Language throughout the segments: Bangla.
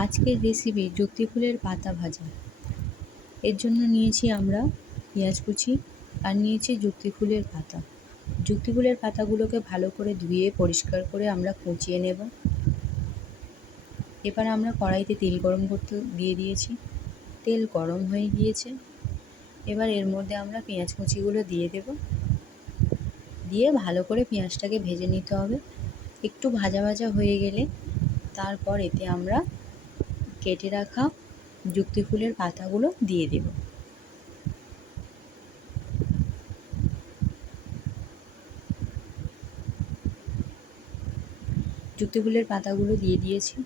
আজকের রেসিপি যুক্তি ফুলের পাতা ভাজা। এর জন্য নিয়েছি আমরা পেঁয়াজ কুচি আর নিয়েছি যুক্তি ফুলের পাতা। যুক্তি ফুলের পাতাগুলোকে ভালো করে ধুয়ে পরিষ্কার করে আমরা কুচিয়ে নেব। এবার আমরা কড়াইতে তেল গরম করতে দিয়ে দিয়েছি। তেল গরম হয়ে গিয়েছে। এবার এর মধ্যে আমরা পেঁয়াজ কুচিগুলো দিয়ে দেব। দিয়ে ভালো করে পেঁয়াজটাকে ভেজে নিতে হবে। একটু ভাজা ভাজা হয়ে গেলে তারপর এতে আমরা কেটে রাখা যুক্তি ফুলের পাতাগুলো দিয়ে দেব। যুক্তি ফুলের পাতাগুলো দিয়ে দিয়েছি,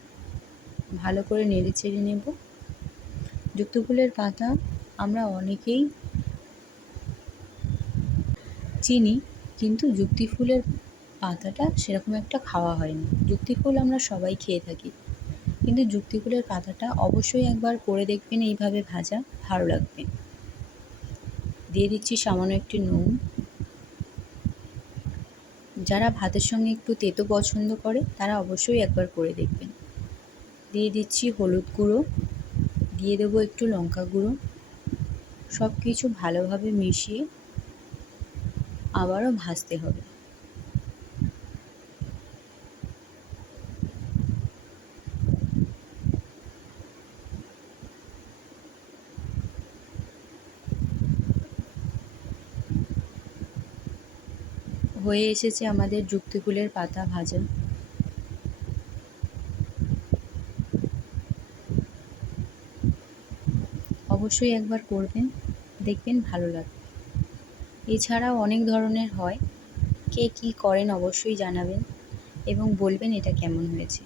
ভালো করে নেড়ে চেড়ে নেব। যুক্তি ফুলের পাতা আমরা অনেকেই চিনি, কিন্তু যুক্তি ফুলের পাতাটা সেরকম একটা খাওয়া হয় না। যুক্তি ফুল আমরা সবাই খেয়ে থাকি, কিন্তু যুক্তি ফুলের পাতাটা অবশ্যই একবার করে দেখবেন, এইভাবে ভাজা, ভালো লাগবে। দিয়ে দিচ্ছি সামান্য একটু নুন। যারা ভাতের সঙ্গে একটু তেতো পছন্দ করে তারা অবশ্যই একবার করে দেখবেন। দিয়ে দিচ্ছি হলুদ গুঁড়ো, দিয়ে দেবো একটু লঙ্কা গুঁড়ো। সব কিছু ভালোভাবে মিশিয়ে আবারও ভাজতে হবে। হয়ে এসেছে আমাদের যুক্তি ফুলের পাতা ভাজা। অবশ্যই একবার করবেন, দেখবেন ভালো লাগবে। এছাড়াও অনেক ধরনের হয়, কে কী করেন অবশ্যই জানাবেন এবং বলবেন এটা কেমন হয়েছে।